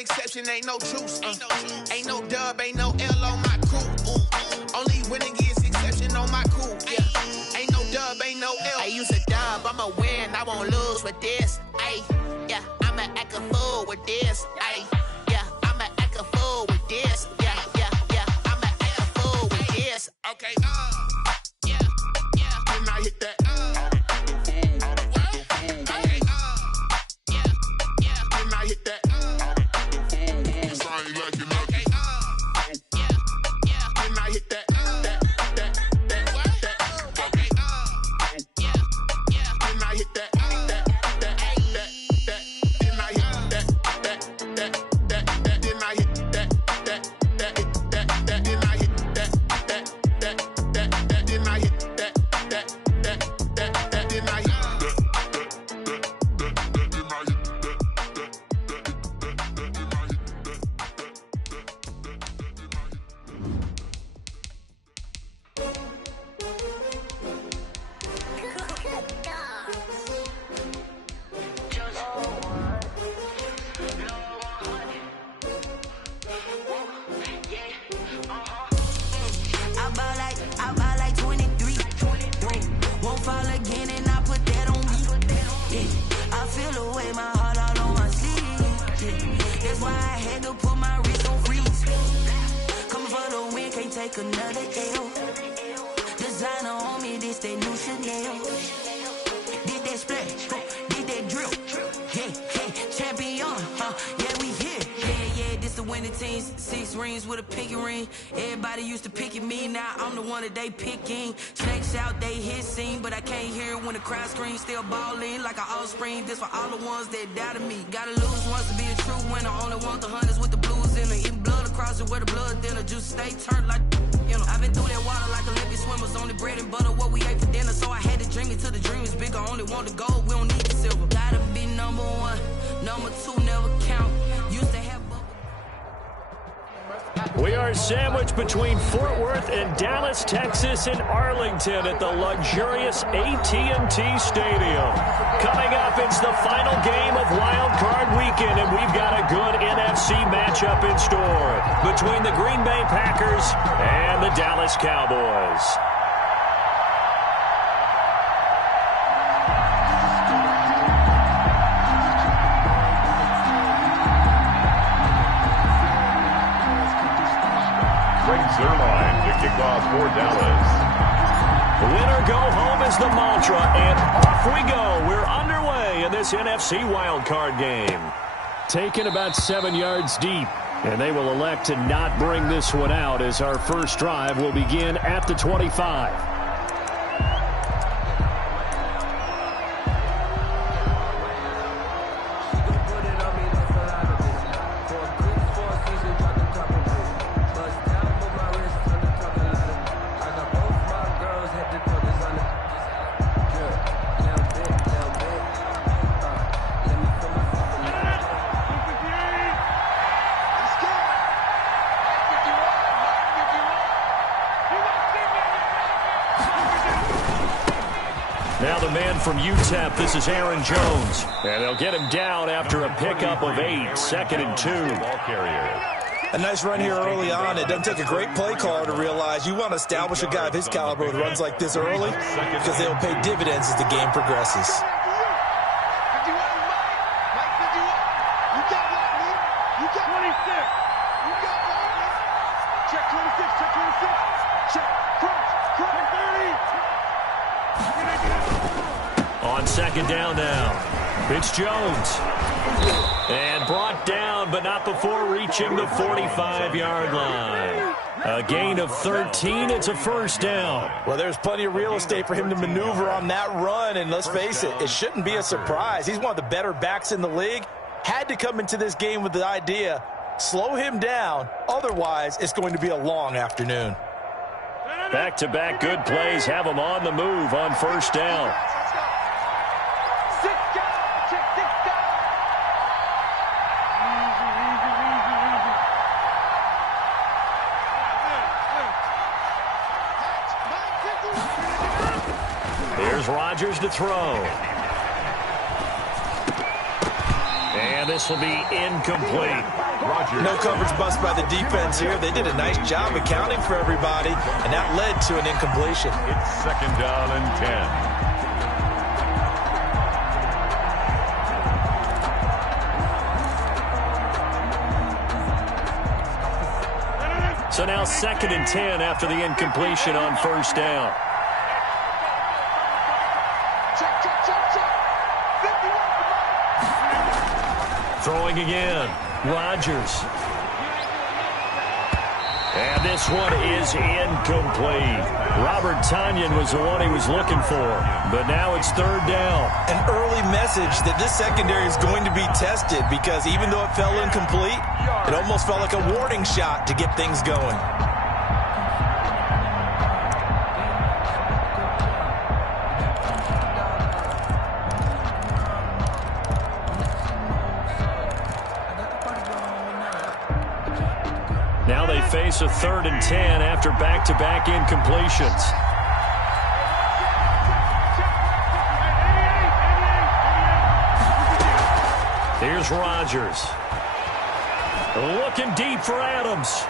exception, ain't no truce. Ain't no dub, ain't no L on my crew. Only winning is exception on my crew. Yeah. Ain't no dub, ain't no L. I use a dub, I'ma win, I won't lose with this. Ay, yeah, I'ma act a fool with this. Ay, yeah, I'ma act a fool with this. Yeah, yeah, yeah, I'ma act a fool with this. Okay, yeah, yeah. Then I hit that. Hit that. Sorry, like you know. Okay. Yeah, yeah. Then I hit that. Okay. Yeah, yeah. Then I hit that. Then I hit that. Then I hit that. Then I hit that. Then I hit that. Then I hit. I buy like 23. Won't fall again and I put that on me. Yeah. I feel away my heart all on my sleeve. Yeah. That's why I had to put my wrist on freeze. Coming for the win, can't take another L. Designer on me, this that new Chanel. Did that splash, did that drill. Yeah, champion, yeah, we here. Yeah, this the winning team. 6 rings with a pinky ring. Everybody used to pick at me, now I'm the one that they picking. Snakes out, they hit scene, but I can't hear it when the crowd screams. Still balling like an offspring. This for all the ones that doubted me. Gotta lose once to be a true winner. Only want the hunters with the blues in it. Eating blood across it where the blood dinner. Juice stay turned like, you know. I've been through that water like Olympic swimmers. Only bread and butter, what we ate for dinner. So I had to dream it till the dream is bigger. Only want the gold, we don't need the silver. Gotta be number 1, number 2 never count. Used to have. We are sandwiched between Fort Worth and Dallas, Texas, and Arlington at the luxurious AT&T Stadium. Coming up, it's the final game of Wild Card Weekend, and we've got a good NFC matchup in store between the Green Bay Packers and the Dallas Cowboys. Their line to kick off for Dallas. Win or go home is the mantra, and off we go. We're underway in this NFC wildcard game. Taken about 7 yards deep, and they will elect to not bring this one out as our first drive will begin at the 25. Now the man from UTEP, this is Aaron Jones. And they'll get him down after a pickup of 8, 2nd and 2. Ball carrier. A nice run here early on. It doesn't take a great play caller to realize you want to establish a guy of his caliber with runs like this early because they'll pay dividends as the game progresses. On 2nd down now, it's Jones. And brought down, but not before reaching the 45-yard line. A gain of 13, it's a 1st down. Well, there's plenty of real estate for him to maneuver on that run, and let's face it, it shouldn't be a surprise. He's one of the better backs in the league. Had to come into this game with the idea, slow him down, otherwise it's going to be a long afternoon. Back-to-back good plays have him on the move on 1st down. Here's Rodgers to throw. And this will be incomplete. No coverage bust by the defense here. They did a nice job accounting for everybody, and that led to an incompletion. It's 2nd down and 10. So now 2nd and 10 after the incompletion on 1st down. Throwing again. Rodgers. And this one is incomplete. Robert Tonyan was the one he was looking for. But now it's 3rd down. An early message that this secondary is going to be tested because even though it fell incomplete, it almost felt like a warning shot to get things going. Now they face a 3rd and 10 after back-to-back incompletions. Here's Rodgers. Looking deep for Adams.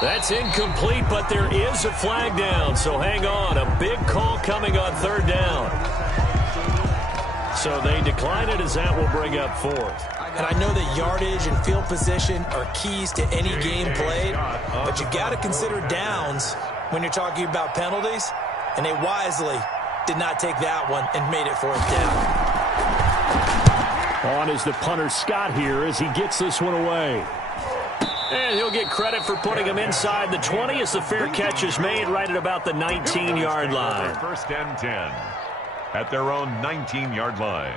That's incomplete, but there is a flag down, so hang on. A big call coming on 3rd down. So they decline it as that will bring up 4th. And I know that yardage and field position are keys to any game played, but you got to consider downs when you're talking about penalties, and they wisely did not take that one and made it 4th down. On is the punter Scott here as he gets this one away. And he'll get credit for putting him inside the 20 as the fair catch is made right at about the 19-yard line. 1st and 10 at their own 19-yard line.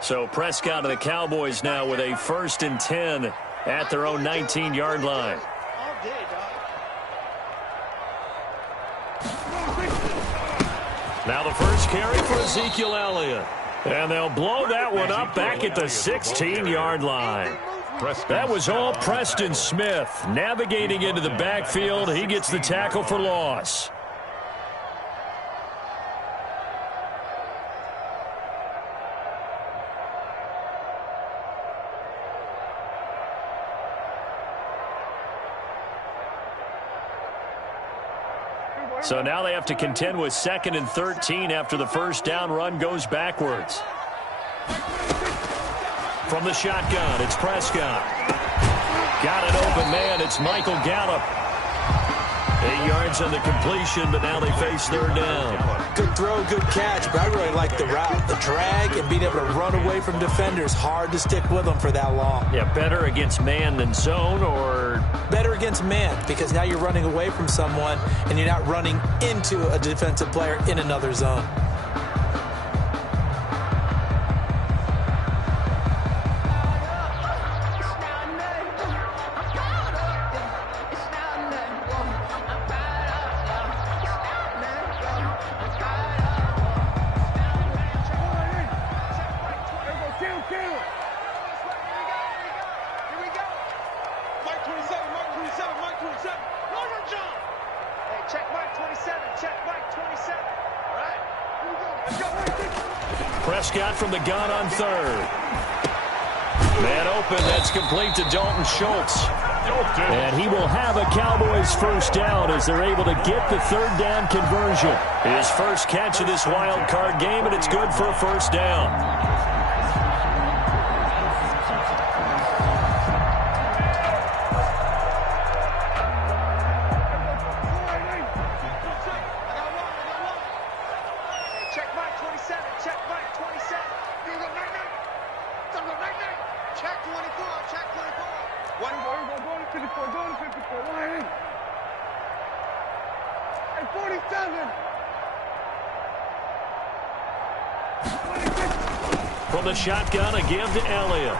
So Prescott of the Cowboys now with a 1st and 10 at their own 19-yard line. Now the first carry for Ezekiel Elliott. And they'll blow that one up back at the 16-yard line. That was all Preston Smith navigating into the backfield. He gets the tackle for loss. So now they have to contend with 2nd and 13 after the 1st down run goes backwards. From the shotgun, it's Prescott. Got an open man, it's Michael Gallup. 8 yards on the completion, but now they face 3rd down. Good throw, good catch, but I really like the route. The drag and being able to run away from defenders, hard to stick with them for that long. Yeah, better against man than zone, or better against man, because now you're running away from someone and you're not running into a defensive player in another zone. Prescott from the gun on 3rd. Man open, that's complete to Dalton Schultz. And he will have a Cowboys 1st down as they're able to get the 3rd down conversion. His first catch of this wild card game, and it's good for a 1st down. From the shotgun, a give to Elliott.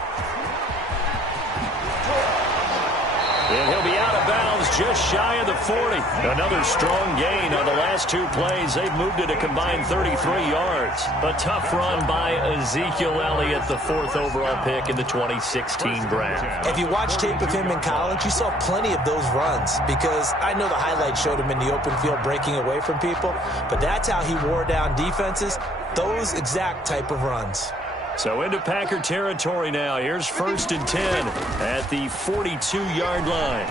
And he'll be out of bounds just shy of the 40. Another strong gain on the last 2 plays. They've moved it a combined 33 yards. A tough run by Ezekiel Elliott, the 4th overall pick in the 2016 draft. If you watch tape of him in college, you saw plenty of those runs, because I know the highlights showed him in the open field breaking away from people, but that's how he wore down defenses, those exact type of runs. So into Packer territory now. Here's 1st and 10 at the 42-yard line.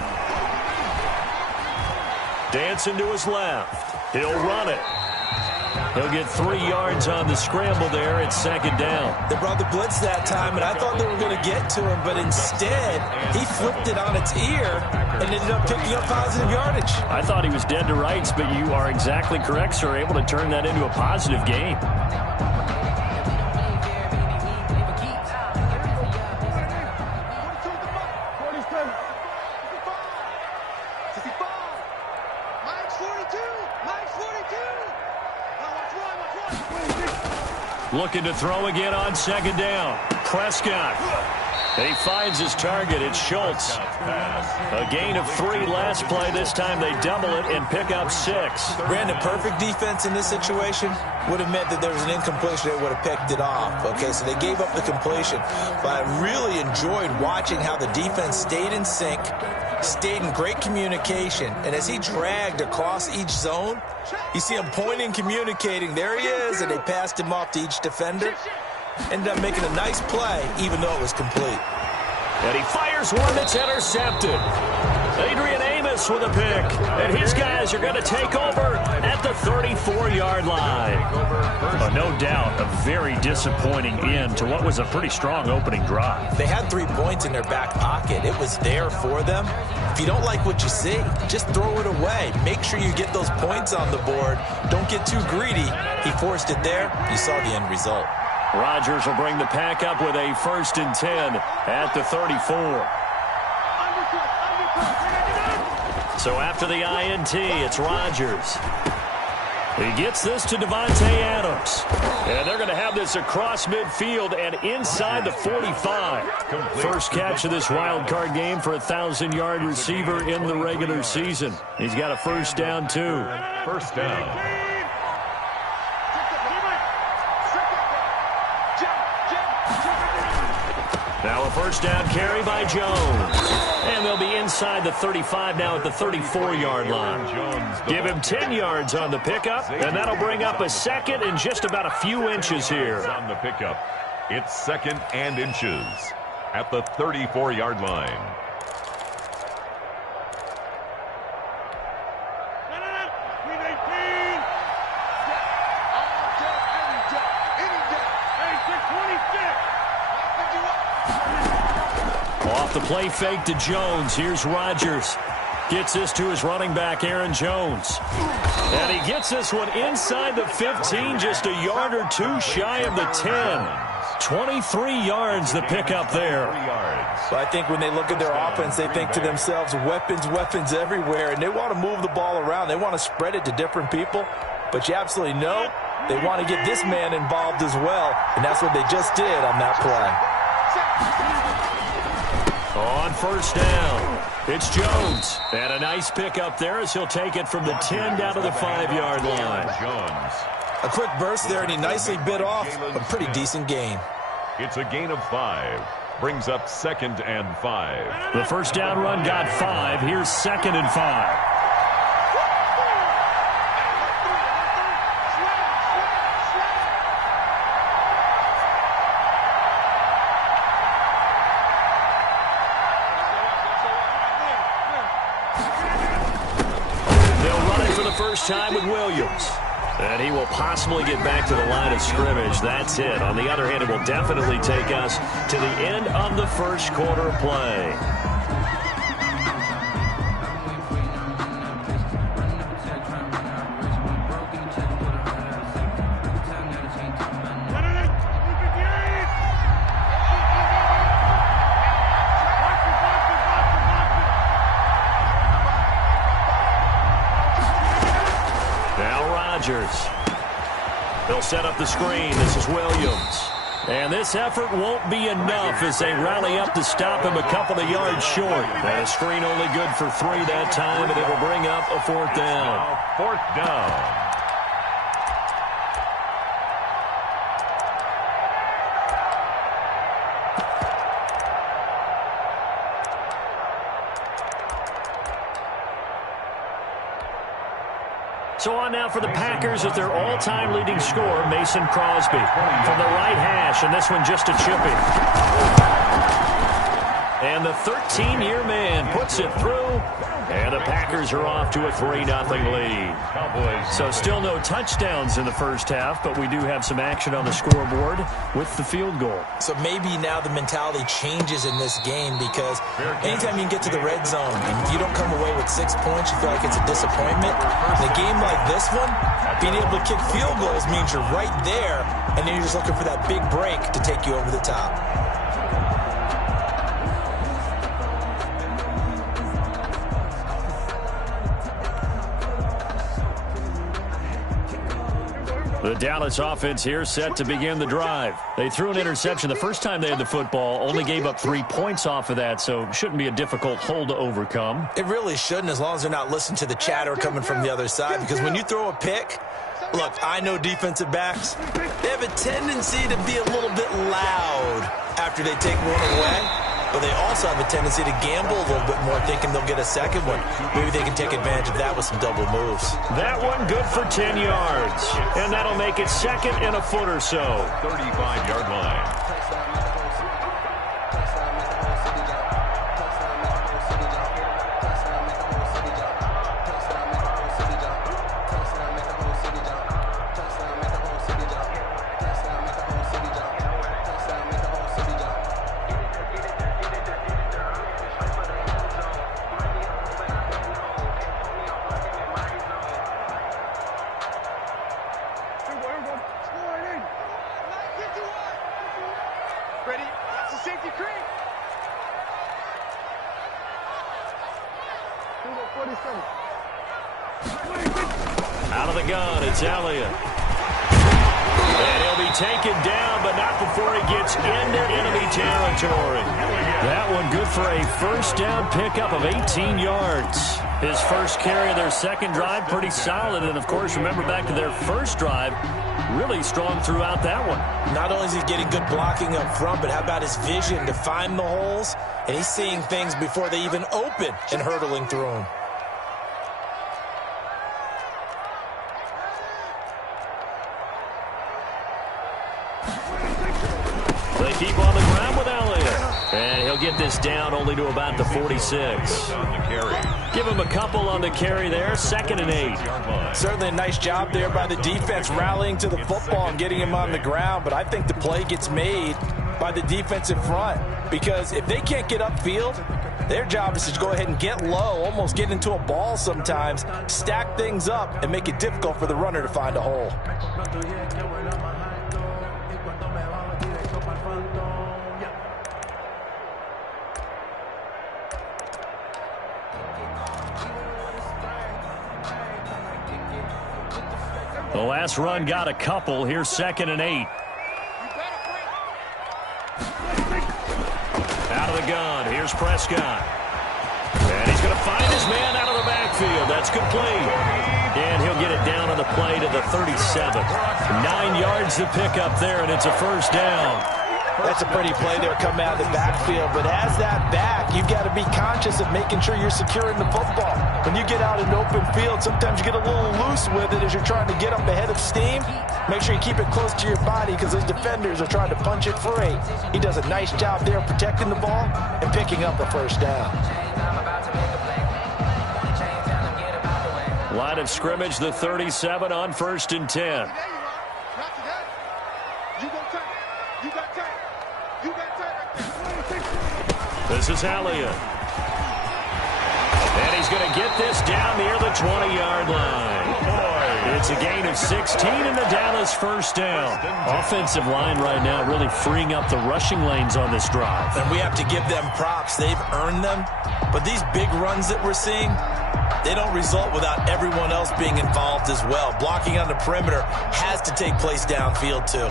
Dancing to his left. He'll run it. He'll get 3 yards on the scramble there. It's 2nd down. They brought the blitz that time, and I thought they were going to get to him, but instead he flipped it on its ear and ended up picking up positive yardage. I thought he was dead to rights, but you are exactly correct, sir. Able to turn that into a positive game. Looking to throw again on 2nd down. Prescott. He finds his target. It's Schultz. A gain of 3 last play. This time they double it and pick up 6. Brandon, perfect defense in this situation would have meant that there was an incompletion. They would have picked it off. Okay, so they gave up the completion. But I really enjoyed watching how the defense stayed in sync, stayed in great communication, and as he dragged across each zone, you see him pointing, communicating. There he is, and they passed him off to each defender. Ended up making a nice play, even though it was complete. And he fires one that's intercepted. Adrian Amos with a pick. And his guys are going to take over at the 34-yard line. No doubt, a very disappointing end to what was a pretty strong opening drive. They had 3 points in their back pocket. It was there for them. If you don't like what you see, just throw it away. Make sure you get those points on the board. Don't get too greedy. He forced it there. You saw the end result. Rodgers will bring the pack up with a 1st and 10 at the 34. So after the INT, it's Rodgers. He gets this to Devontae Adams. And they're going to have this across midfield and inside the 45. First catch of this wild card game for a 1,000-yard receiver in the regular season. He's got a 1st down, too. 1st down. Now a 1st down carry by Jones. And they'll be inside the 35 now at the 34-yard line. Give him 10 yards on the pickup, and that'll bring up a 2nd and just about a few inches here. On the pickup, it's 2nd and inches at the 34-yard line. Off the play fake to Jones. Here's Rodgers. Gets this to his running back, Aaron Jones. And he gets this one inside the 15, just a yard or 2 shy of the 10. 23 yards the pickup there. So I think when they look at their offense, they think to themselves, weapons everywhere, and they want to move the ball around. They want to spread it to different people. But you absolutely know they want to get this man involved as well, and that's what they just did on that play. On 1st down, it's Jones. And a nice pickup there as he'll take it from the 10 down to the 5-yard line. A quick burst there, and he nicely bit off a pretty decent gain. It's a gain of 5. Brings up 2nd and 5. The 1st down run got 5. Here's 2nd and 5. First time with Williams. And he will possibly get back to the line of scrimmage. That's it. On the other hand, it will definitely take us to the end of the 1st quarter play. They'll set up the screen. This is Williams. And this effort won't be enough as they rally up to stop him a couple of yards short. And a screen only good for 3 that time, and it will bring up a 4th down. 4th down. So on now for the Packers at their all-time leading scorer, Mason Crosby. From the right hash, and this one just a chippy. And the 13-year man puts it through. And the Packers are off to a 3-0 lead. So still no touchdowns in the first half, but we do have some action on the scoreboard with the field goal. So maybe now the mentality changes in this game, because anytime you can get to the red zone and you don't come away with 6 points, you feel like it's a disappointment. In a game like this one, being able to kick field goals means you're right there, and then you're just looking for that big break to take you over the top. The Dallas offense here set to begin the drive. They threw an interception the first time they had the football, only gave up 3 points off of that, so shouldn't be a difficult hole to overcome. It really shouldn't, as long as they're not listening to the chatter coming from the other side, because when you throw a pick, look, I know defensive backs, they have a tendency to be a little bit loud after they take one away. But they also have a tendency to gamble a little bit more, thinking they'll get a second one. Maybe they can take advantage of that with some double moves. That one good for 10 yards. And that'll make it second and a foot or so. 35-yard line. Out of the gun, it's Elliott. And he'll be taken down, but not before he gets into enemy territory. That one good for a first down pickup of 18 yards. His first carry of their second drive, pretty solid. And, of course, remember back to their first drive, really strong throughout that one. Not only is he getting good blocking up front, but how about his vision to find the holes? And he's seeing things before they even open and hurtling through them. They keep on the ground with Elliott. And he'll get this down only to about the 46. Give him a couple on the carry there. 2nd and 8. Certainly a nice job there by the defense rallying to the football and getting him on the ground. But I think the play gets made by the defensive front, because if they can't get upfield, their job is to go ahead and get low, almost get into a ball sometimes, stack things up, and make it difficult for the runner to find a hole. The last run got a couple. Here's 2nd and 8. Out of the gun. Here's Prescott. And he's going to find his man out of the backfield. That's complete. And he'll get it down on the play to the 37. 9 yards to pick up there, and it's a first down. That's a pretty play there coming out of the backfield. But as that back, you've got to be conscious of making sure you're securing the football. When you get out in open field, sometimes you get a little loose with it as you're trying to get up ahead of steam. Make sure you keep it close to your body, because those defenders are trying to punch it free. He does a nice job there protecting the ball and picking up a first down. Line of scrimmage, the 37 on 1st and 10. This is Elliott. And he's going to get this down near the 20-yard line. It's a gain of 16 in the Dallas first down. Offensive line right now really freeing up the rushing lanes on this drive. And we have to give them props. They've earned them. But these big runs that we're seeing, they don't result without everyone else being involved as well. Blocking on the perimeter has to take place downfield too.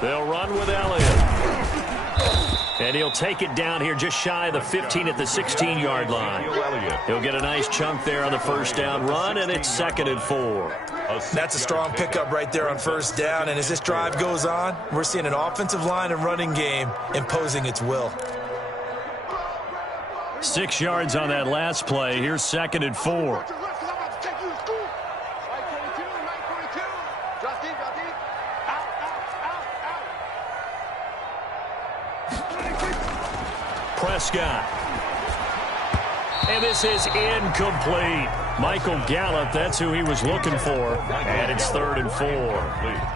They'll run with Elliott. And he'll take it down here just shy of the 15 at the 16-yard line. He'll get a nice chunk there on the first down run, and it's 2nd and 4. That's a strong pickup right there on first down, and as this drive goes on, we're seeing an offensive line and running game imposing its will. 6 yards on that last play. Here's 2nd and 4. Prescott. And this is incomplete. Michael Gallup, that's who he was looking for. And it's 3rd and 4.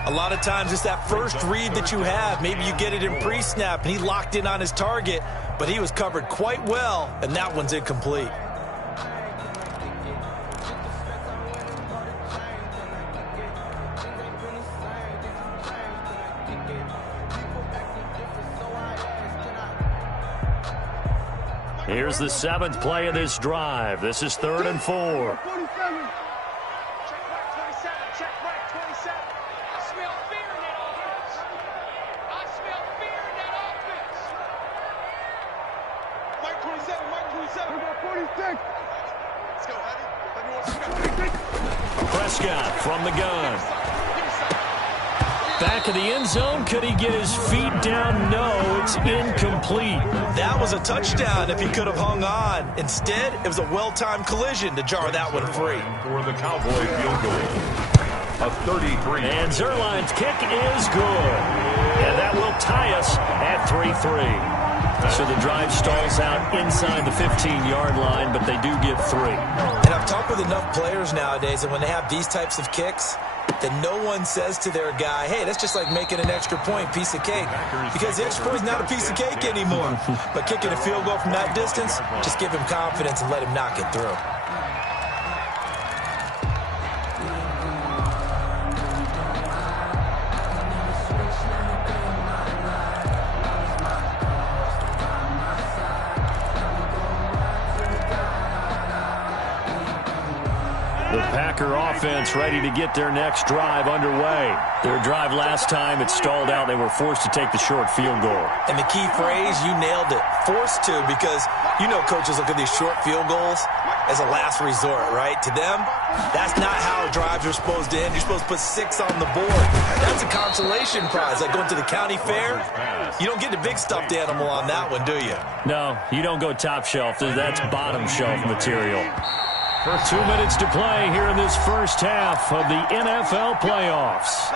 A lot of times it's that first read that you have. Maybe you get it in pre-snap, and he locked in on his target, but he was covered quite well, and that one's incomplete. Here's the 7th play of this drive. This is 3rd and 4. Prescott from the gun. Back of the end zone. Could he get his feet down? No, it's incomplete. That was a touchdown if he could have hung on. Instead, it was a well-timed collision to jar that one free. For the Cowboy field goal. A 33. And Zerline's kick is good. And that will tie us at 3-3. So the drive stalls out inside the 15-yard line, but they do get 3. And I've talked with enough players nowadays, and when they have these types of kicks, then no one says to their guy, hey, that's just like making an extra point, piece of cake. Because the extra point is not a piece of cake anymore. But kicking a field goal from that distance, just give him confidence and let him knock it through. The Packer offense ready to get their next drive underway. Their drive last time, it stalled out. They were forced to take the short field goal. And the key phrase, you nailed it, forced to, because you know coaches look at these short field goals as a last resort, right? To them, that's not how drives are supposed to end. You're supposed to put 6 on the board. That's a consolation prize, like going to the county fair. You don't get the big stuffed animal on that one, do you? No, you don't go top shelf. That's bottom shelf material. 2 minutes to play here in this first half of the NFL playoffs.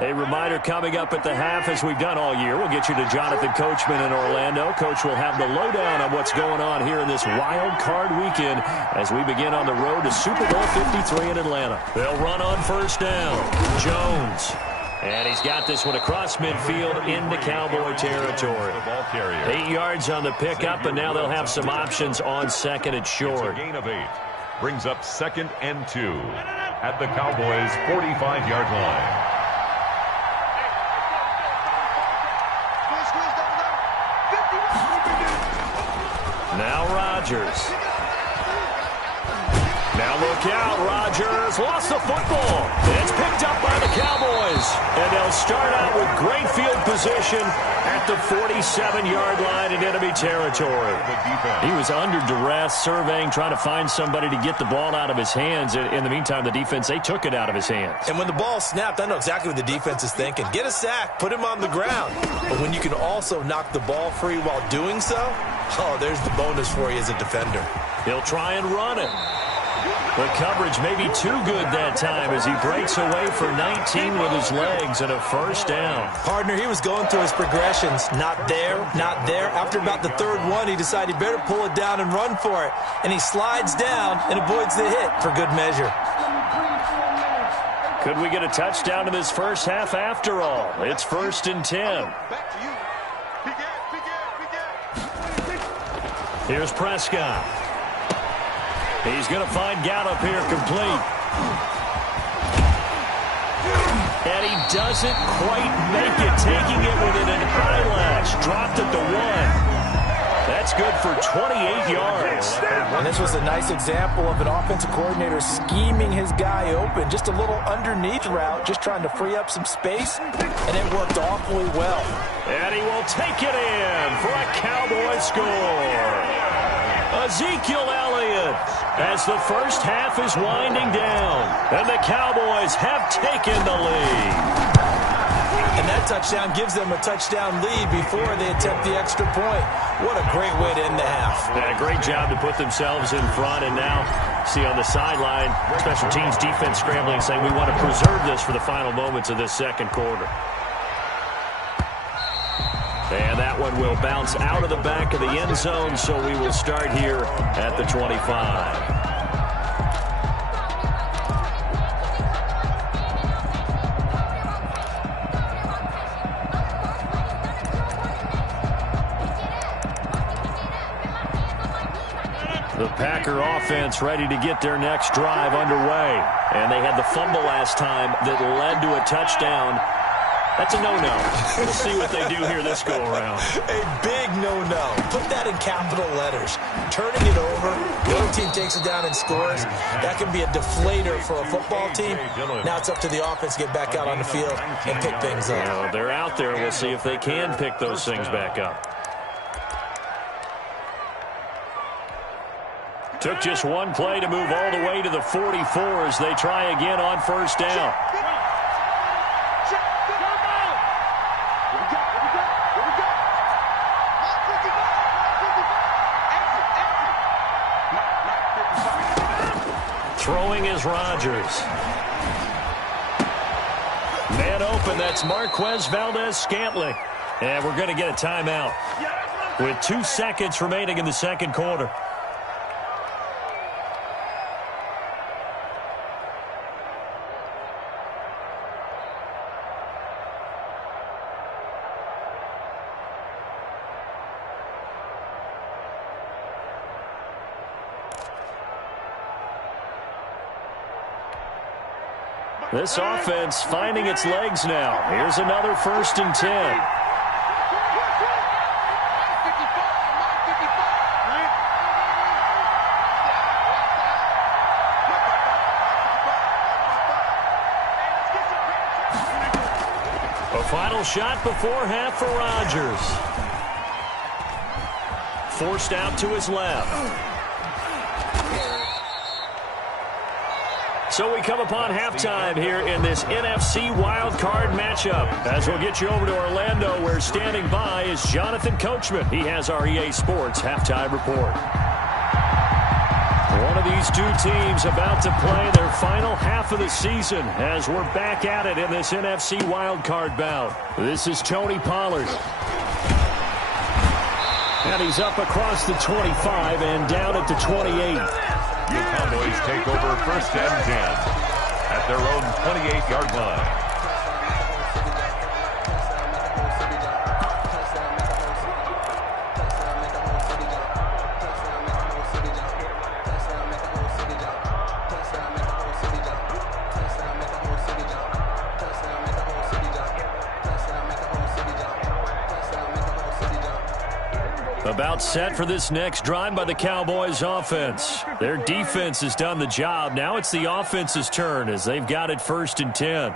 A reminder coming up at the half, as we've done all year. We'll get you to Jonathan Coachman in Orlando. Coach will have the lowdown on what's going on here in this wild card weekend as we begin on the road to Super Bowl 53 in Atlanta. They'll run on first down. Jones. And he's got this one across midfield into Cowboy territory. 8 yards on the pickup, and now they'll have some options on 2nd and short. It's a gain of 8. Brings up 2nd and 2 at the Cowboys' 45-yard line. Now Rodgers. Now look out, Rodgers lost the football. And it's picked up by the Cowboys. And they'll start out with great field position at the 47-yard line in enemy territory. He was under duress, surveying, trying to find somebody to get the ball out of his hands. In the meantime, the defense, they took it out of his hands. And when the ball snapped, I know exactly what the defense is thinking. Get a sack, put him on the ground. But when you can also knock the ball free while doing so, oh, there's the bonus for you as a defender. He'll try and run it. The coverage may be too good that time as he breaks away for 19 with his legs and a first down. Partner, he was going through his progressions. Not there, not there. After about the 3rd one, he decided he better pull it down and run for it. And he slides down and avoids the hit for good measure. Could we get a touchdown in this first half after all? It's 1st and 10. Here's Prescott. He's going to find Gallup here complete. And he doesn't quite make it, taking it within an eyelash. Dropped at the 1. That's good for 28 yards. And this was a nice example of an offensive coordinator scheming his guy open. Just a little underneath route, just trying to free up some space, and it worked awfully well. And he will take it in for a Cowboy score. Ezekiel Elliott, as the first half is winding down, and the Cowboys have taken the lead. And that touchdown gives them a touchdown lead before they attempt the extra point. What a great way to end the half. Yeah, great job to put themselves in front. And now, see on the sideline, special teams defense scrambling, saying we want to preserve this for the final moments of this second quarter. And that one will bounce out of the back of the end zone, so we will start here at the 25. The Packer offense ready to get their next drive underway. And they had the fumble last time that led to a touchdown. That's a no-no. We'll see what they do here this go-around. A big no-no. Put that in capital letters. Turning it over, the other team takes it down and scores. That can be a deflator for a football team. Now it's up to the offense to get back out on the field and pick things up. Well, they're out there. We'll see if they can pick those things back up. Took just one play to move all the way to the 44 as they try again on first down. Throwing is Rodgers. Man open, that's Marquez Valdez-Scantling. And we're going to get a timeout with 2 seconds remaining in the second quarter. This offense finding its legs now. Here's another 1st and 10. A final shot before half for Rodgers. Forced out to his left. So we come upon halftime here in this NFC wildcard matchup. As we'll get you over to Orlando, where standing by is Jonathan Coachman. He has our EA Sports halftime report. One of these two teams about to play their final half of the season as we're back at it in this NFC wildcard bout. This is Tony Pollard. And he's up across the 25 and down at the 28. The Cowboys take over 1st and 10 at their own 28-yard line. About set for this next drive by the Cowboys offense. Their defense has done the job. Now it's the offense's turn as they've got it 1st and 10.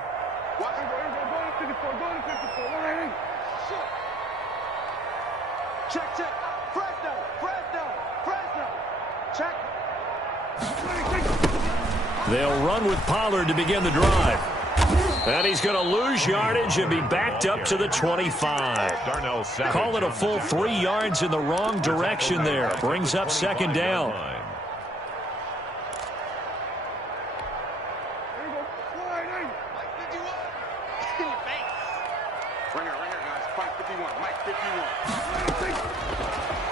They'll run with Pollard to begin the drive. And he's going to lose yardage and be backed up to the 25. Call it a full 3 yards in the wrong direction there. Brings up 2nd down.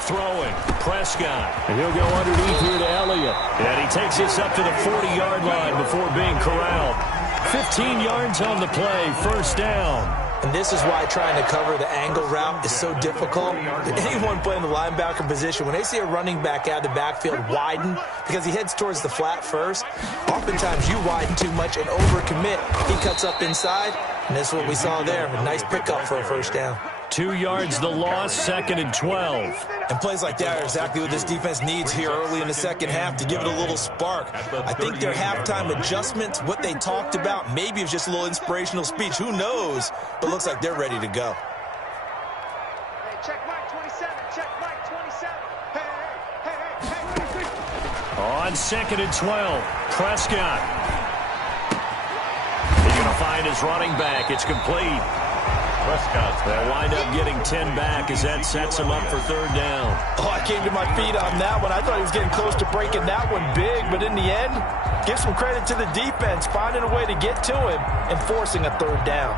Throwing, Prescott. And he'll go underneath here to Elliott. And he takes this up to the 40-yard line before being corralled. 15 yards on the play, first down. And this is why trying to cover the angle route is so difficult. Anyone playing the linebacker position, when they see a running back out of the backfield widen because he heads towards the flat first, oftentimes you widen too much and overcommit. He cuts up inside, and that's what we saw there. A nice pickup for a first down. 2 yards the loss, 2nd and 12. And plays like that are exactly what this defense needs here early in the second half to give it a little spark. I think their halftime adjustments, what they talked about, maybe it was just a little inspirational speech. Who knows? But looks like they're ready to go. Hey, check Mike 27. Check Mike 27. Hey. On 2nd and 12, Prescott. He's going to find his running back. It's complete. They'll wind up getting 10 back as that sets him up for 3rd down. Oh, I came to my feet on that one. I thought he was getting close to breaking that one big, but in the end, give some credit to the defense, finding a way to get to him and forcing a 3rd down.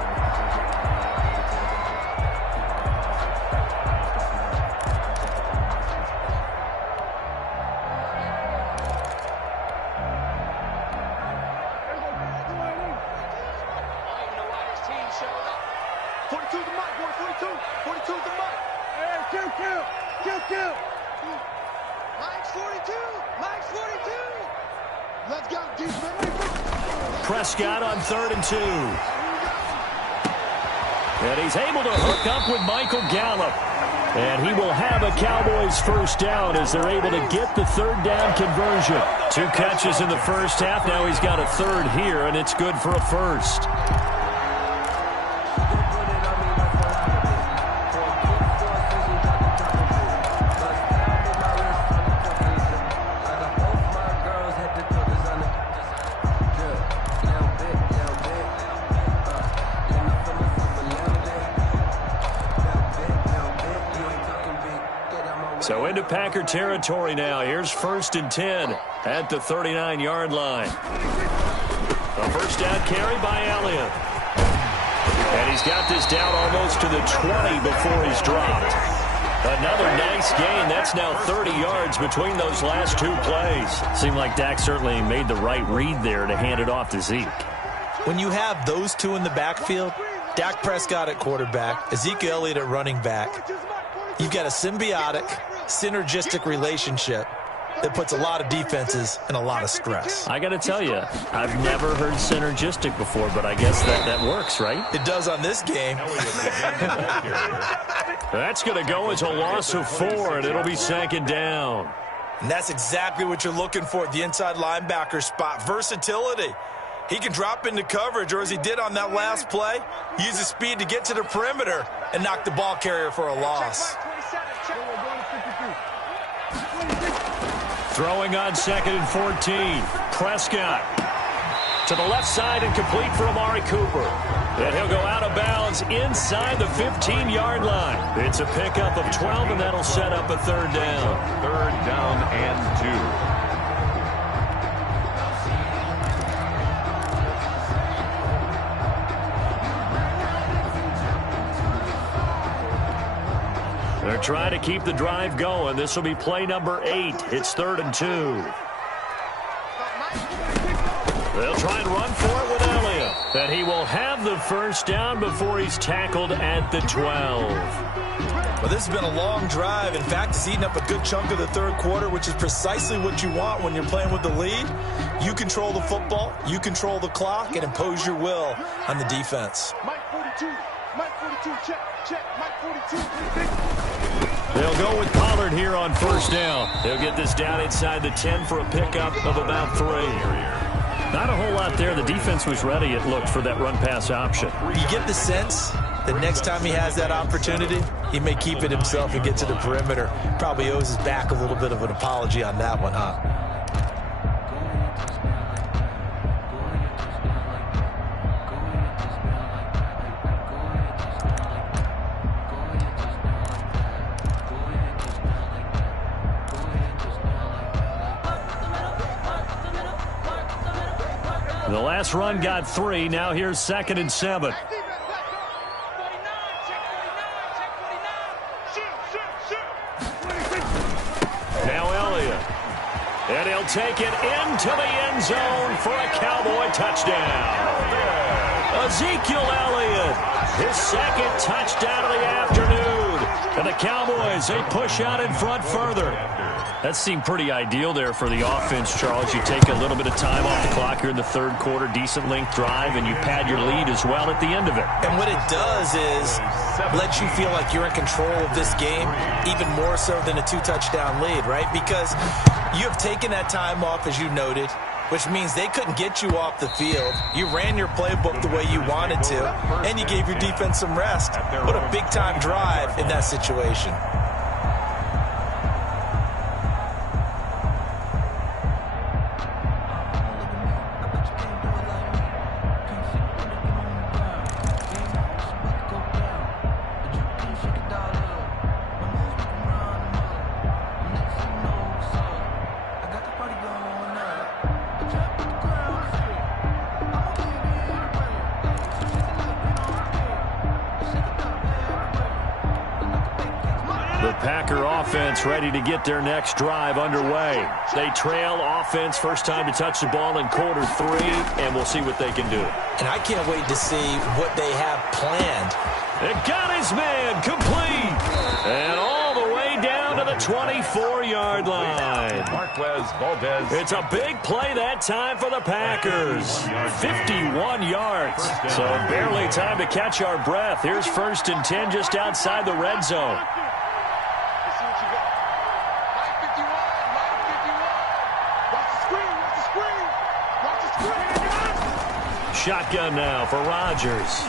Prescott on 3rd and 2. And he's able to hook up with Michael Gallup. And he will have a Cowboys first down as they're able to get the 3rd down conversion. 2 catches in the first half. Now he's got a 3rd here, and it's good for a first. So into Packer territory now. Here's 1st and 10 at the 39-yard line. A first down carry by Elliott. And he's got this down almost to the 20 before he's dropped. Another nice gain. That's now 30 yards between those last 2 plays. Seemed like Dak certainly made the right read there to hand it off to Zeke. When you have those 2 in the backfield, Dak Prescott at quarterback, Ezekiel Elliott at running back, you've got a symbiotic, synergistic relationship that puts a lot of defenses in a lot of stress. I got to tell you, I've never heard synergistic before, but I guess that works, right? It does on this game. That's going to go as a loss of 4, and it'll be 2nd down. And that's exactly what you're looking for at the inside linebacker spot. Versatility. He can drop into coverage, or as he did on that last play, use his speed to get to the perimeter and knock the ball carrier for a loss. Throwing on 2nd and 14. Prescott to the left side and complete for Amari Cooper. And he'll go out of bounds inside the 15-yard line. It's a pickup of 12, and that'll set up a 3rd down. 3rd down and 2. They're trying to keep the drive going. This will be play number 8. It's 3rd and 2. They'll try and run for it with Elliott. And he will have the first down before he's tackled at the 12. Well, this has been a long drive. In fact, it's eaten up a good chunk of the 3rd quarter, which is precisely what you want when you're playing with the lead. You control the football, you control the clock, and impose your will on the defense. Mike 42. Mike 42. Check. Mike 42. They'll go with Pollard here on first down. They'll get this down inside the 10 for a pickup of about 3. Not a whole lot there. The defense was ready, it looked, for that run-pass option. You get the sense that next time he has that opportunity, he may keep it himself and get to the perimeter. Probably owes his back a little bit of an apology on that one, huh? The last run got 3. Now here's 2nd and 7. Now Elliott. And he'll take it into the end zone for a Cowboy touchdown. Ezekiel Elliott, his second touchdown of the afternoon. And the Cowboys, they push out in front further. That seemed pretty ideal there for the offense, Charles. You take a little bit of time off the clock here in the third quarter, decent length drive, and you pad your lead as well at the end of it. And what it does is let you feel like you're in control of this game, even more so than a 2-touchdown lead, right? Because you have taken that time off, as you noted, which means they couldn't get you off the field. You ran your playbook the way you wanted to, and you gave your defense some rest. What a big-time drive in that situation. Packer offense ready to get their next drive underway. They trail offense, first time to touch the ball in quarter 3, and we'll see what they can do. And I can't wait to see what they have planned. It got his man complete. And all the way down to the 24-yard line. It's a big play that time for the Packers. 51 yards. So barely time to catch our breath. Here's 1st and 10 just outside the red zone. Shotgun now for Rodgers.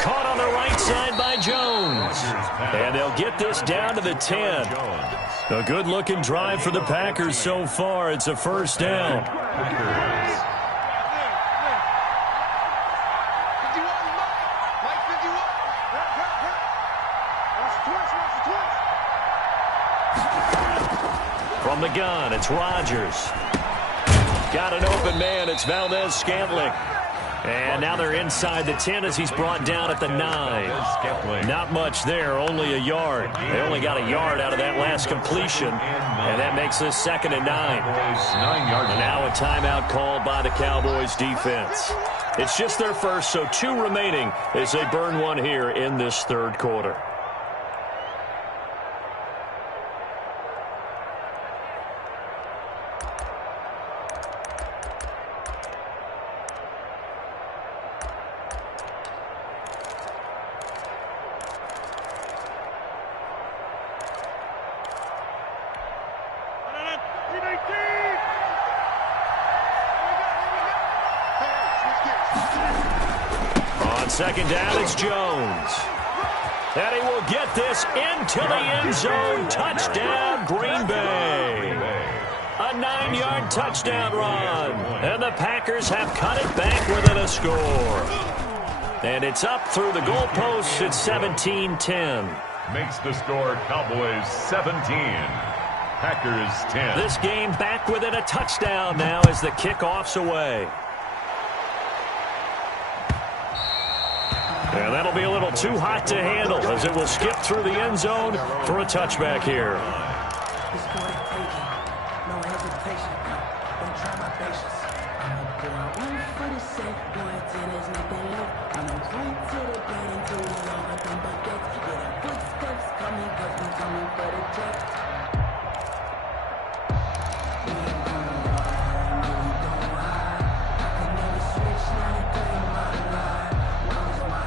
Caught on the right side by Jones. And they'll get this down to the 10. A good-looking drive for the Packers so far. It's a first down. From the gun, it's Rodgers. Got an open man. It's Valdez-Scantling. And now they're inside the 10 as he's brought down at the 9. Not much there, only a yard. They only got a yard out of that last completion, and that makes this 2nd and 9. And now a timeout called by the Cowboys defense. It's just their first, so 2 remaining as they burn one here in this third quarter. Second down, it's Jones. And he will get this into the end zone. Touchdown, Green Bay. A 9-yard touchdown run. And the Packers have cut it back within a score. And it's up through the goalposts. It's 17-10. Makes the score Cowboys 17. Packers 10. This game back within a touchdown now as the kickoff's away. And that'll be a little too hot to handle as it will skip through the end zone for a touchback here.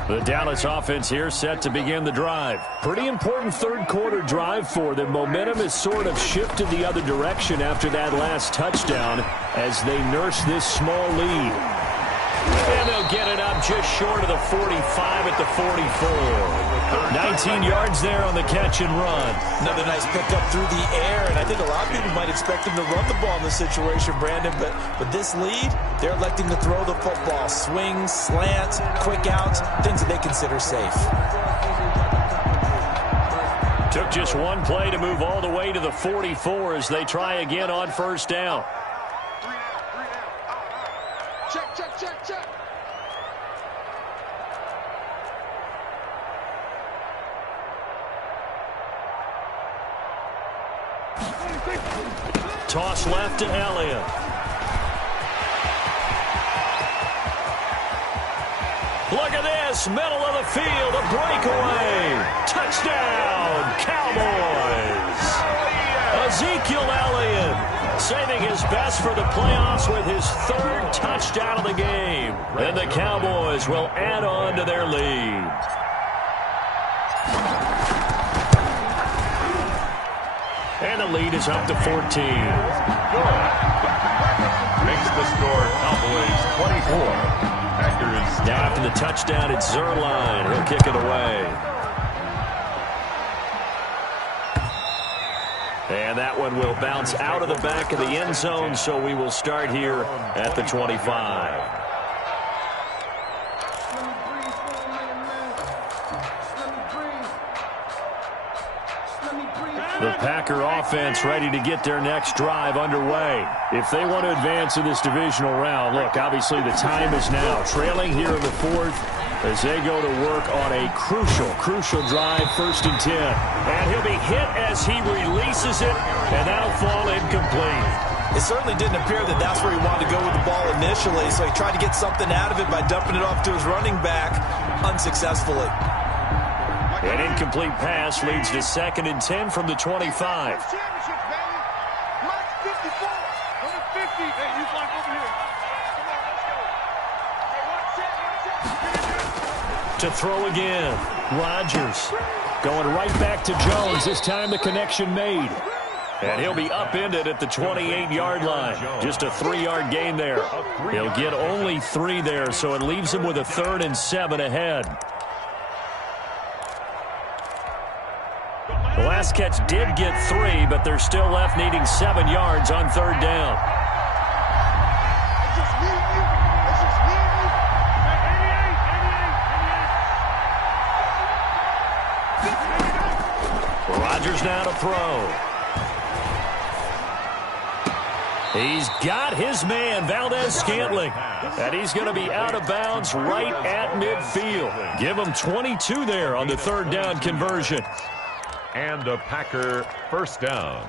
The Dallas offense here set to begin the drive. Pretty important third quarter drive for them. Momentum has sort of shifted the other direction after that last touchdown as they nurse this small lead. And they'll get it up just short of the 45 at the 44. 19 yards there on the catch and run. Another nice pickup through the air, and I think a lot of people might expect him to run the ball in this situation, Brandon, but with this lead, they're electing to throw the football. Swings, slants, quick outs, things that they consider safe. Took just one play to move all the way to the 44 as they try again on first down. Check, check, check, check. Toss left to Elliott. Look at this, middle of the field, a breakaway. Touchdown, Cowboys. Ezekiel Elliott saving his best for the playoffs with his third touchdown of the game. And the Cowboys will add on to their lead. And the lead is up to 14. Makes the score Cowboys 24. Packers. Now after the touchdown, it's Zerline. He'll kick it away. And that one will bounce out of the back of the end zone, so we will start here at the 25. The Packer offense ready to get their next drive underway. If they want to advance in this divisional round, look, obviously the time is now. Trailing here in the fourth as they go to work on a crucial drive, 1st and 10. And he'll be hit as he releases it, and that'll fall incomplete. It certainly didn't appear that that's where he wanted to go with the ball initially, so he tried to get something out of it by dumping it off to his running back unsuccessfully. An incomplete pass leads to 2nd and 10 from the 25. To throw again, Rodgers going right back to Jones. This time the connection made. And he'll be upended at the 28-yard line. Just a 3-yard gain there. He'll get only 3 there, so it leaves him with a 3rd and 7 ahead. The last catch did get 3, but they're still left needing 7 yards on 3rd down. Rodgers now to throw. He's got his man, Valdez-Scantling. And he's going to be out of bounds right at midfield. Give him 22 there on the 3rd down conversion. And a Packer 1st down.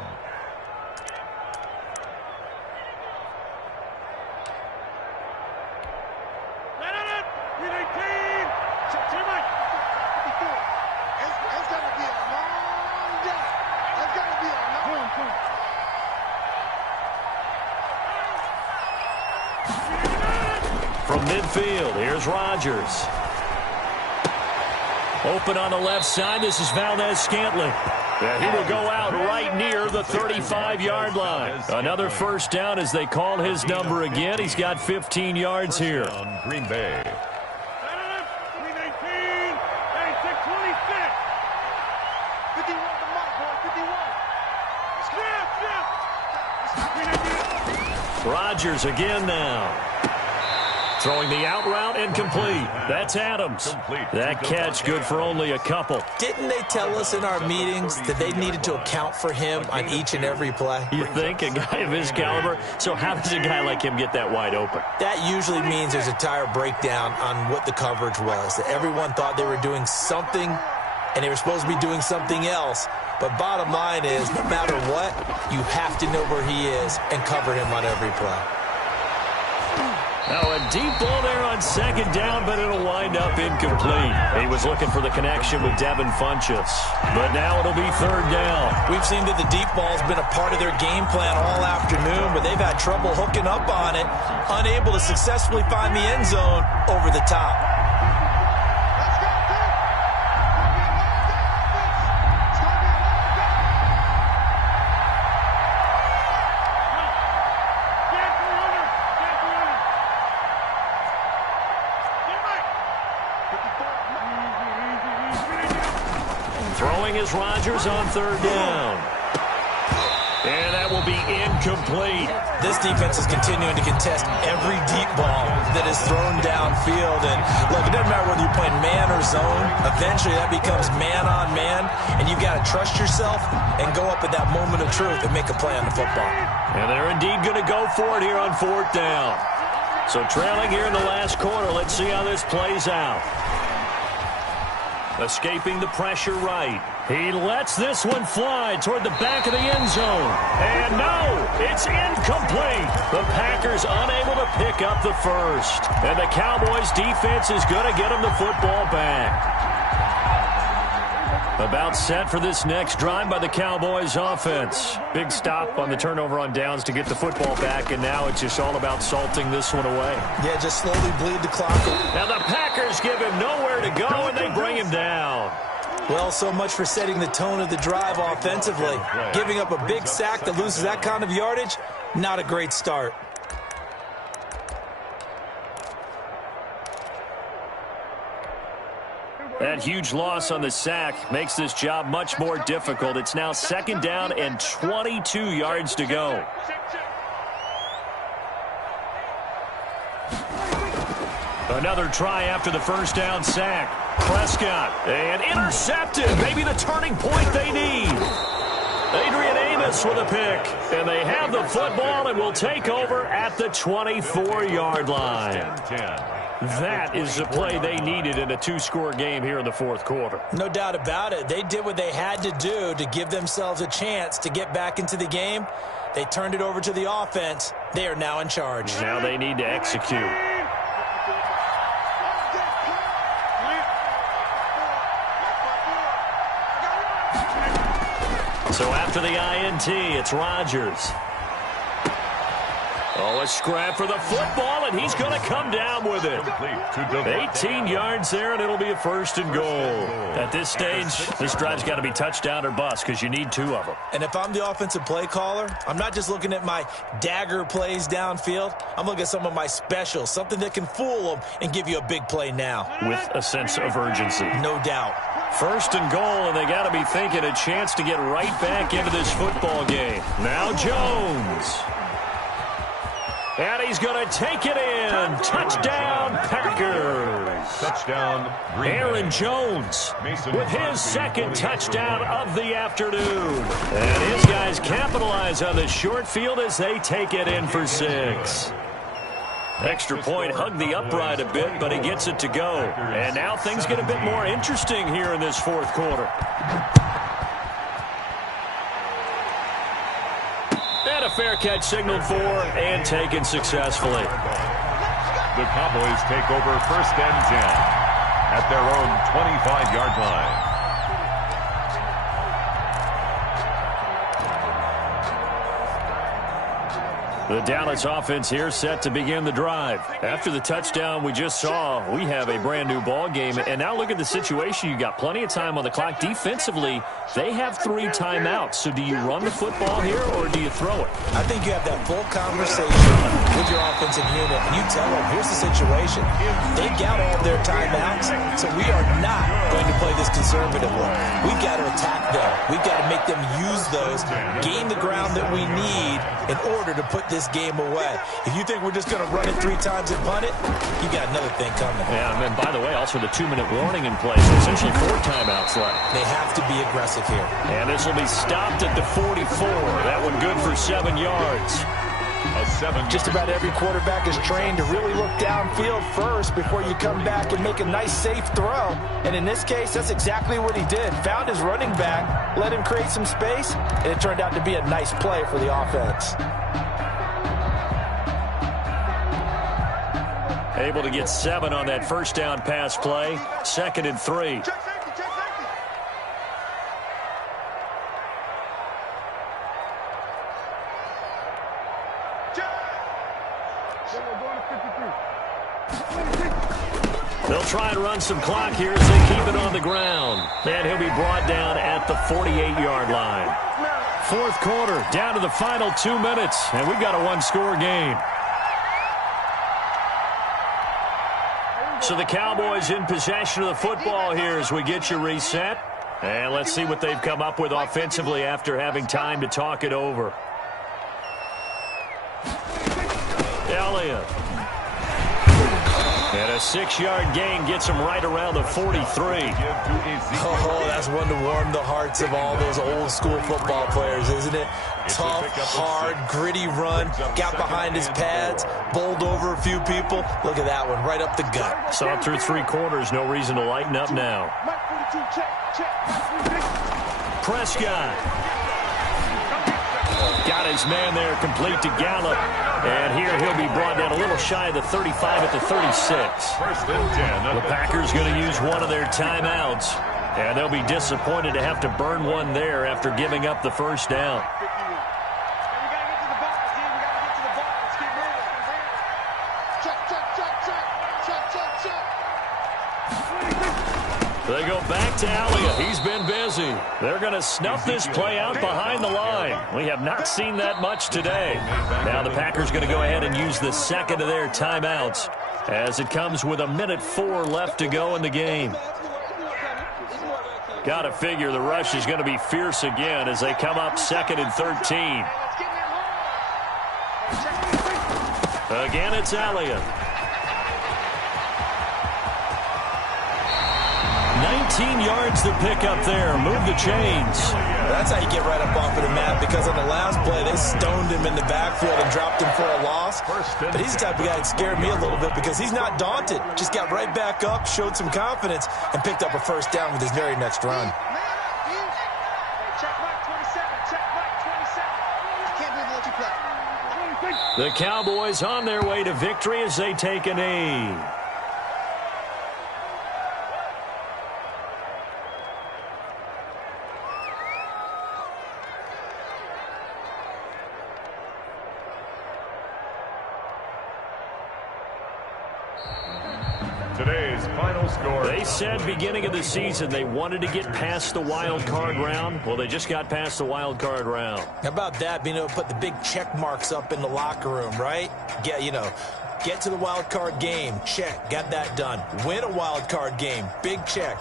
From midfield, here's Rodgers. Open on the left side, this is Valdez-Scantling. And he will go out right near the 35-yard line. Another 1st down as they call his number again. He's got 15 yards here. On Green Bay. Rodgers again now. Throwing the out route incomplete. That's Adams. That catch good for only a couple. Didn't they tell us in our meetings that they needed to account for him on each and every play? You think? A guy of his caliber? So how does a guy like him get that wide open? That usually means there's a tire breakdown on what the coverage was. That everyone thought they were doing something, and they were supposed to be doing something else. But bottom line is, no matter what, you have to know where he is and cover him on every play. Now a deep ball there on 2nd down, but it'll wind up incomplete. He was looking for the connection with Devin Funchess, but now it'll be 3rd down. We've seen that the deep ball's been a part of their game plan all afternoon, but they've had trouble hooking up on it, unable to successfully find the end zone over the top. Is Rodgers on 3rd down. And that will be incomplete. This defense is continuing to contest every deep ball that is thrown downfield. And look, it doesn't matter whether you're playing man or zone. Eventually that becomes man on man. And you've got to trust yourself and go up at that moment of truth and make a play on the football. And they're indeed going to go for it here on 4th down. So trailing here in the last quarter, let's see how this plays out. Escaping the pressure right. He lets this one fly toward the back of the end zone. And no, it's incomplete. The Packers unable to pick up the first. And the Cowboys defense is going to get them the football back. About set for this next drive by the Cowboys offense. Big stop on the turnover on downs to get the football back, and now it's just all about salting this one away. Yeah, just slowly bleed the clock. Now the Packers give him nowhere to go, and they bring him down. Well, so much for setting the tone of the drive offensively. Giving up a big sack that loses that kind of yardage, not a great start. That huge loss on the sack makes this job much more difficult. It's now 2nd down and 22 yards to go. Another try after the first down sack. Prescott, and intercepted. Maybe the turning point they need. Adrian Amos with a pick. And they have the football and will take over at the 24-yard line. That is the play they needed in a 2-score game here in the 4th quarter. No doubt about it. They did what they had to do to give themselves a chance to get back into the game. They turned it over to the offense. They are now in charge. Now they need to execute. So after the INT, it's Rodgers. Oh, a scrap for the football, and he's going to come down with it. 18 yards there, and it'll be a 1st and goal. At this stage, this drive's got to be touchdown or bust because you need 2 of them. And if I'm the offensive play caller, I'm not just looking at my dagger plays downfield. I'm looking at some of my specials, something that can fool them and give you a big play now. With a sense of urgency. No doubt. 1st and goal, and they got to be thinking a chance to get right back into this football game. Now Jones. And he's going to take it in. Touchdown, Packers. Touchdown, Green Bay. Aaron Jones with his 2nd touchdown of the afternoon. And his guys capitalize on the short field as they take it in for 6. Extra point hugged the upright a bit, but he gets it to go. And now things get a bit more interesting here in this 4th quarter. And a fair catch signaled for and taken successfully. The Cowboys take over 1st and 10 at their own 25-yard line. The Dallas offense here set to begin the drive. After the touchdown we just saw, we have a brand new ball game. And now look at the situation. You got plenty of time on the clock. Defensively, they have 3 timeouts. So do you run the football here or do you throw it? I think you have that full conversation with your offensive unit. And you tell them, here's the situation. They've got all their timeouts, so we are not going to play this conservatively. We've got to attack them. We've got to make them use those, gain the ground that we need in order to put this game away. If you think we're just going to run it 3 times and punt it, you got another thing coming. Yeah, and by the way, also the 2-minute warning in place. Essentially 4 timeouts left. They have to be aggressive here. And this will be stopped at the 44. That one good for 7 yards. Just about every quarterback is trained to really look downfield first before you come back and make a nice, safe throw. And in this case, that's exactly what he did. Found his running back, let him create some space, and it turned out to be a nice play for the offense. Able to get 7 on that 1st down pass play. 2nd and 3. They'll try and run some clock here as they keep it on the ground. And he'll be brought down at the 48-yard line. 4th quarter, down to the final 2 minutes, and we've got a 1-score game. So the Cowboys in possession of the football here as we get you reset. And let's see what they've come up with offensively after having time to talk it over. Elliott. And a 6-yard gain gets him right around the 43. Oh, that's one to warm the hearts of all those old-school football players, isn't it? Tough, hard, gritty run. Got behind his pads, bowled over a few people. Look at that one, right up the gut. So up through 3 quarters, no reason to lighten up now. Prescott. Got his man there complete to Gallup. And here he'll be brought down a little shy of the 35 at the 36. First and 10. The Packers going to use one of their timeouts. And they'll be disappointed to have to burn one there after giving up the first down. They go back to Elliott. He's been busy. They're going to snuff this play out behind the line. We have not seen that much today. Now the Packers going to go ahead and use the second of their timeouts as it comes with 1:04 left to go in the game. Got to figure the rush is going to be fierce again as they come up 2nd and 13. Again, it's Elliott. 19 yards to pick up there. Move the chains. That's how you get right up off of the mat, because on the last play, they stoned him in the backfield and dropped him for a loss. But he's the type of guy that scared me a little bit because he's not daunted. Just got right back up, showed some confidence, and picked up a first down with his very next run. The Cowboys on their way to victory as they take a knee. Today's final score. They said beginning of the season they wanted to get past the wild card round. Well, they just got past the wild card round. How about that, being able to put the big check marks up in the locker room, right? Get to the wild card game. Check. Got that done. Win a wild card game. Big check.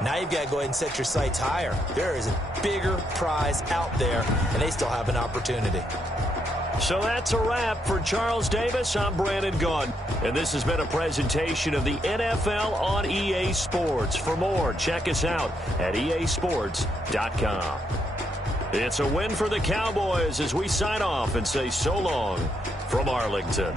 Now you've got to go ahead and set your sights higher. There is a bigger prize out there, and they still have an opportunity. So that's a wrap for Charles Davis. I'm Brandon Gaudin, and this has been a presentation of the NFL on EA Sports. For more, check us out at easports.com. It's a win for the Cowboys as we sign off and say so long from Arlington.